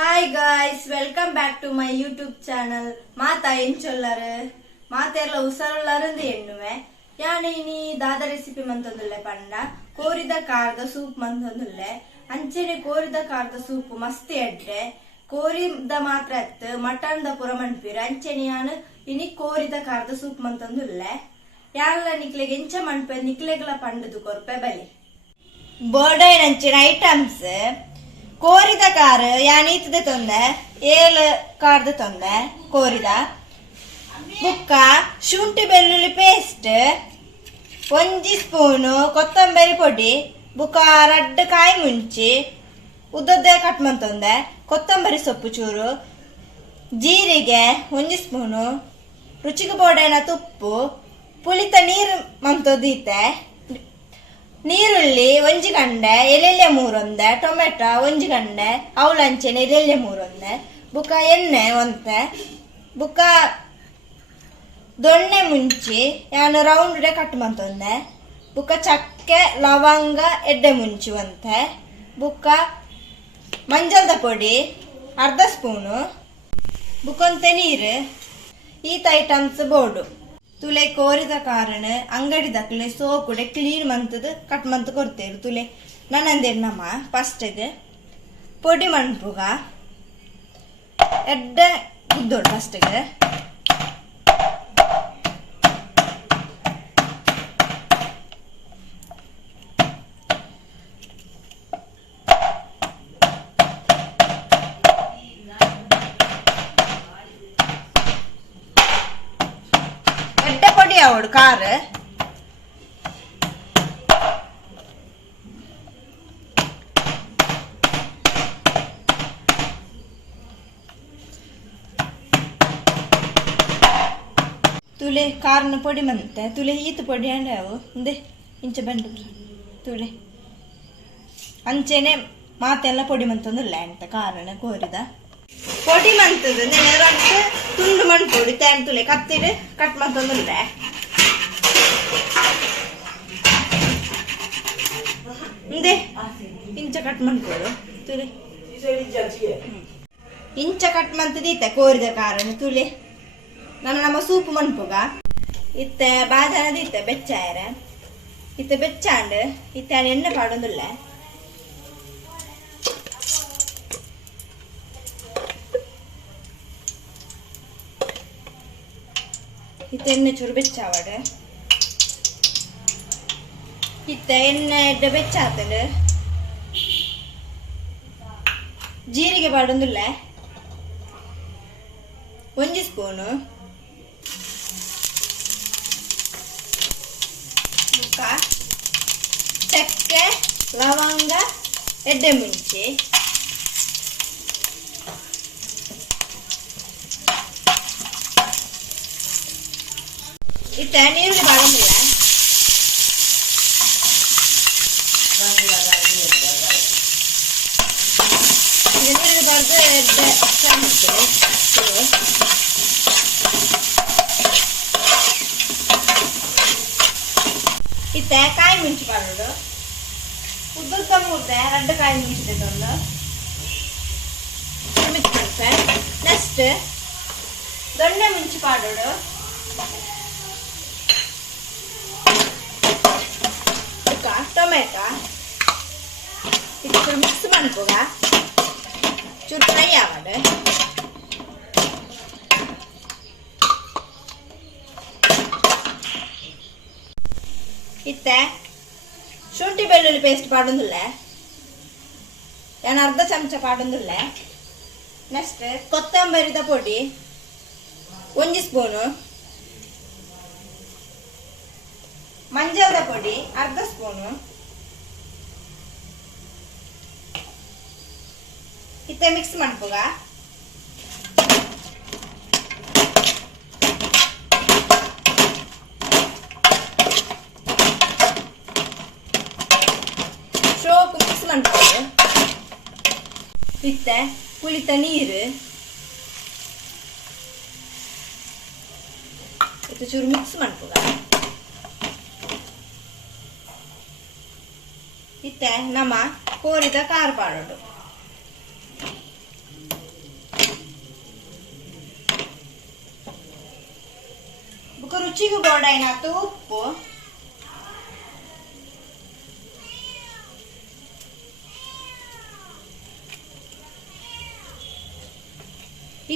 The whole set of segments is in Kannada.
Hi guys, welcome back to my YouTube channel. Mata enchollaru. Mata erla usarullaru ennuve. Yani ini dada recipe mantandulle panda. Korida karda soup mantandulle. Anchene korida karda soup masti edde. Korida matra ettu mutton da pura manpira. Anchene yanu ini korida karda soup mantandulle. Yalla niklege encha manpe niklegla pandudu korpe bali. Birthday anchene items. ಕೋರಿದ ಕಾರ್ ಯಾನೀತದೆ ತೊಂದೆ 7 ಕಾರ್ದು ತೊಂದೆ ಕೋರಿದ ಬುಕ್ಕ ಶುಂಠಿ ಬೆಳ್ಳುಳ್ಳಿ ಪೇಸ್ಟ್ 1 ಸ್ಪೂನು ಕೊತ್ತಂಬರಿ ಪೊಡಿ ಬುಕ್ಕ ರಡ್ಡ್ ಕಾಯಿ ಮುಂಚಿ ಉದ್ದದ್ದೇ ಕಟ್ ಮಂತೊಂದೆ ಕೊತ್ತಂಬರಿ ಸೊಪ್ಪು ಚೂರು ಜೀರಿಗೆ 1 ಸ್ಪೂನು ರುಚಿಗೆ ಬೋಡೈನ ತುಪ್ಪು ಪುಳಿತ ನೀರು ಮಂತೊದೀತೆ ನೀರುಳ್ಳಿ 1 ಗಂಡೆ ಎಲೆಲ್ಲೆ 3 ಟೊಮೆಟೊ 1 ಗಂಡೆ ಅವಲಂಚನೆ ಎಲೆಲ್ಲೆ 3 ಬುಕ್ಕ ಎಣ್ಣೆ ಒಂತೆ ಬುಕ್ಕ ದೊಣ್ಣೆ ಮುಂಚಿ ಯಾನು ರೌಂಡ್ ಕಟ್ ಮಂತೊಂದೆ ಬುಕ್ಕ ಚಕ್ಕೆ ಲವಂಗ ಎಡ್ಡೆ ಮುಂಚಿ ಒಂತೆ ಬುಕ್ಕ ಮಂಜಲ್ದ ಪೊಡಿ 1/2 ಸ್ಪೂನು ಬುಕ್ಕೊಂತೆ ನೀರು ಈತ ಐಟಮ್ಸ್ ಬೋರ್ಡು ತುಲೆ ಕೋರಿದ ಕಾರಣ ಅಂಗಡಿ ದಕ್ಕಲೆ ಸೋಕುಡೆ ಕ್ಲೀನ್ ಮಂತದ ಕಟ್ ಮಂತ್ ಕೊಡ್ತೇರು ತುಲೆ ನನ್ನಂದೇರು ನಮ್ಮ ಫಸ್ಟಿಗೆ ಪೊಡಿ ಮಣ್ಪುಗ ಎಡ್ಡ ಉದ್ದೋಡು ಫಸ್ಟಿಗೆ ಅವಡು ಕಾರ್ ತುಲೆ ಕಾರ್ನ ಪೊಡಿ ಮಂತೆ ತುಲೆ ಈತ ಪೊಡಿ ಅಂಡೆ ಅವು ಇಂದೆ ಇಂಚ ಬಂಡು ತುಲೆ ಅಂಚೆನೆ ಮಾತೆಲ್ಲ ಪೊಡಿ ಮಂತೊಂದಿಲ್ಲ ಅಂತ ಕಾರಣ ಕೋರಿದ ಪೊಡಿ ಮಂತದ ನೆರಂತ ತುಂಡು ಮಣ್ಪೊಡಿ ತೇನ್ ತುಲೆ ಕತ್ತಿಡು ಕಟ್ ಮಂತೊಂದಿಲ್ಲ ಇಂದೆ ಇಂಚ ಕಟ್ ಮಣ್ಪೊಡು ತುಲೆ ಇಂಚ ಕಟ್ ಮಂತದೀತೆ ಕೋರಿದ ಕಾರಣ ತುಲೆ ನಮ್ಮ ಸೂಪ್ ಮಣ್ಪುಗ ಇತ್ತೆ ಬಾಜನದೀತೆ ಬೆಚ್ಚಾಯರ ಇತ್ತೆ ಬೆಚ್ಚಾಂಡ್ ಇತ್ತೆ ಎಣ್ಣೆ ಪಾಡೊಂದಿಲ್ಲ ಇತ್ತೆ ಎಣ್ಣೆ ಚೂರು ಬೆಚ್ಚಾವಡೆ ಇತ್ತೆ ಎಣ್ಣೆ ಎಡ್ಡ ಬೆಚ್ಚಾತಂಡು ಜೀರಿಗೆ ಪಾಡೊಂದಿಲ್ಲ 1 ಸ್ಪೂನು ಚಕ್ಕೆ ಲವಂಗ ಎಡ್ಡೆ ಮುಂಚಿ ಇತ್ತ ನೀರುಳ್ಳಿ ಬಾಳಂಗಿಲ್ಲ ನೀರುಳ್ಳಿ ಬಾರ್ದು ಎಡ್ಡೆ ಚೆನ್ನಾಗ್ತದೆ ಇತ್ತ ಕಾಯಿ ಮುಂಚಿ ಪಾಡೋದು ಉದ್ದುದ್ದ ಮುದ್ದೆ 2 ಕಾಯಿ ಮುಂಚಿದೆ ಒಂದು ಮಿಕ್ಸ್ ಮಾಡ್ತೆ ನೆಕ್ಸ್ಟ್ ದೊಣ್ಣೆ ಮುಂಚಿ ಪಾಡೋಡು ಟೊಮೆಟೊ ಇದು ಚೂರು ಮಿಕ್ಸ್ ಮಾಡ್ಕೋಗ ಚೂರು ಫ್ರೈ ಆವಡು ಇತ್ತೆ ಶುಂಠಿ ಬೆಳ್ಳುಳ್ಳಿ ಪೇಸ್ಟ್ ಪಾಡೊಂದಿಲ್ಲ ನಾನು 1/2 ಚಮಚ ಪಾಡೊಂದಿಲ್ಲ ನೆಕ್ಸ್ಟ್ ಕೊತ್ತಂಬರಿದ ಪೊಡಿ 1 ಸ್ಪೂನು ಮಂಜಲ್ದ ಪೊಡಿ 1/2 ಸ್ಪೂನು ಇತ್ತೆ ಮಿಕ್ಸ್ ಮಾಡ್ಕೋಗ ಶೋಕು ಮಿಕ್ಸ್ ಮಾಡ್ಕೋದು ಇತ್ತೆ ಪುಳಿತ ನೀರು ಇದು ಚೂರು ಮಿಕ್ಸ್ ಮಾಡ್ಕೋಗ ಇತ್ತೆ ನಮ್ಮ ಕೋರಿದ ಕಾರ್ ಪಾಡೋಡು ರುಚಿಗೂ ಬೋಡಾಯ್ನಾತು ಉಪ್ಪು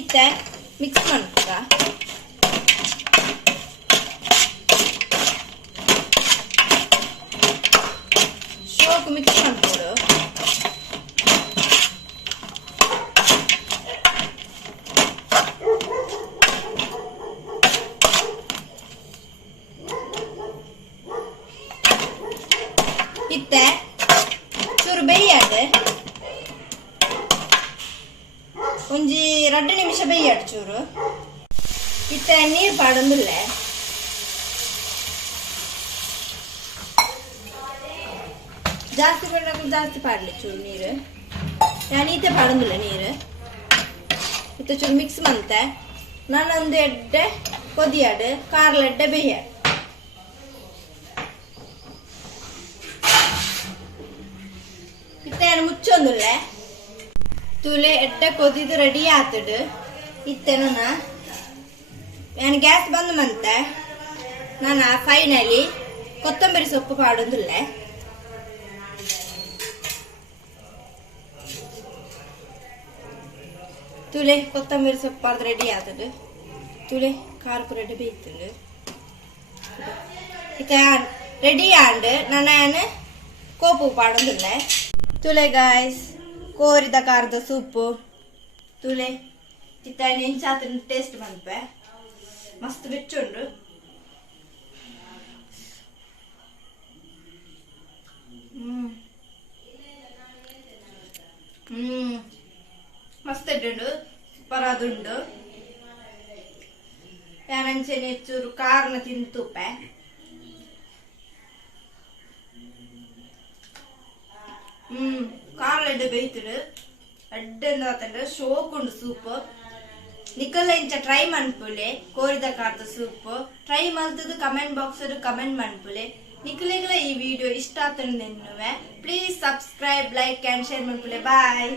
ಇತ್ತೆ ಮಿಕ್ಸ್ ಮಾಡ್ತೀಗ ಶೋಕು ಮಿಕ್ಸ್ ಮಾಡ್ಬೋದು ಇತ್ತೆ ಚೂರು ಬೇಯ್ಯಾಡು ಒಂಜಿ 2 ನಿಮಿಷ ಬೇಯ್ಯಾಡು ಚೂರು ಇತ್ತೆ ನೀರು ಪಾಡೊಂದುಲ್ಲ ಜಾಸ್ತಿ ಬೇಡ ಜಾಸ್ತಿ ಪಾಡ್ಲಿ ಚೂರು ನೀರು ನಾನು ಈತೆ ಪಾಡೊಂದಿಲ್ಲ ನೀರು ಇತ್ತೆ ಚೂರು ಮಿಕ್ಸ್ ಮಂತೆ ನಾನೊಂದು ಎಡ್ಡೆ ಕೊದಿಯಾಡು ಕಾರ್ಲೆಡ್ಡೆ ಬೇಯ್ಯಾಡು ಇತ್ತೆ ನಾನು ಮುಚ್ಚೊಂದುಲ್ಲ ತುಲೆ ಎಡ್ಡೆ ಕೊದಿದು ರೆಡಿ ಆತಡು ಇತ್ತೆ ನಾನು ಗ್ಯಾಸ್ ಬಂದು ಮಂತೆ ನಾನು ಫೈನಲಿ ಕೊತ್ತಂಬರಿ ಸೊಪ್ಪು ಪಾಡೊಂದುಲ್ಲ ತುಲೆ ಕೊತ್ತಂಬರಿ ಸೊಪ್ಪು ಪಾಡ್ದು ರೆಡಿ ಆತಡು ತುಲೆ ಕಾರಪು ರೆಡಿ ಬೇಯ್ತುಂಡು ಇತ್ತೆ ರೆಡಿ ಆಂಡು ನಾನು ಕೋಪು ಪಾಡೊಂದುಲ್ಲ ತುಲೆ ಗಾಯ್ಸ್ ಕೋರಿದ ಕಾರದ ಸೂಪು ತುಲೆ ಇತ್ತ ನೆಂಚಾತ್ರ ಟೇಸ್ಟ್ ಬಂದ್ಪೆ ಮಸ್ತ್ ಬೆಚ್ಚುಂಡು ಮಸ್ತ್ ಇಡ್ಡು ಸೂಪರ್ ಆದುಂಡು ಯಾನಂಚೆನೆ ಚೂರು ಕಾರ್ನ ತಿಂತುಪ್ಪೆ ಕಾರ್ಲೆಡ್ಡೆ ಬೇಯ್ತುಡು ಅಡ್ಡೆಂದು ಆತಂಡು ಶೋಕುಂಡು ಸೂಪ್ ನಿಕಲ್ಲ ಇಂಚ ಟ್ರೈ ಮನ್ಪುಲೆ ಕೋರಿದ ಕಾರದ ಸೂಪ್ ಟ್ರೈ ಮಲ್ತದು ಕಮೆಂಟ್ ಬಾಕ್ಸ್ ಕಮೆಂಟ್ ಮನ್ಪುಲೆ ನಿಕಲೆಗಳ ಈ ವಿಡಿಯೋ ಇಷ್ಟ ಆತಂಡು please subscribe like and share ಮನ್ಪುಲೆ ಬಾಯ್.